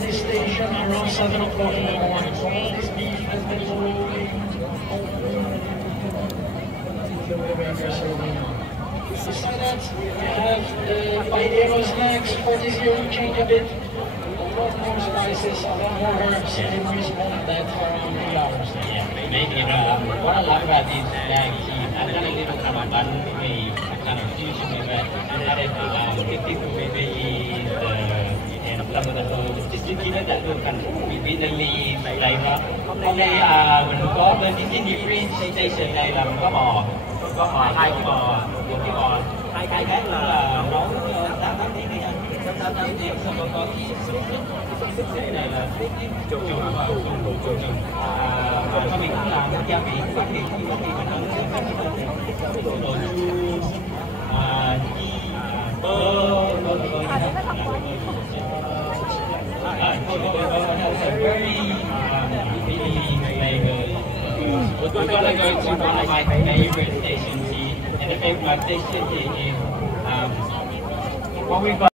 this station around 7 o'clock in the morning. So all this beef has been rolling the way we're serving on. Beside that, we have the Paidero snacks for this year. We change a bit. A lot more spices, a lot more herbs, and we respond that for around 3 hours. Yeah, maybe what I like about these snacks is I've done a little kind of bun with kind of fusion with it. And added different veggies and some of the herbs just to give it that little kind of vividly flavor. Hôm nay mình có bên cái different station này là mình có bò hai cái bò, một cái bò hai cái khác là nấu 8 tiếng đi anh. 8 tiếng xong rồi có cái này là chuột và cho mình cũng làm gia vị phát hiện khi mình nấu đồ chua We're gonna go to one of my favorite stations here, and the favorite station here is what we've got.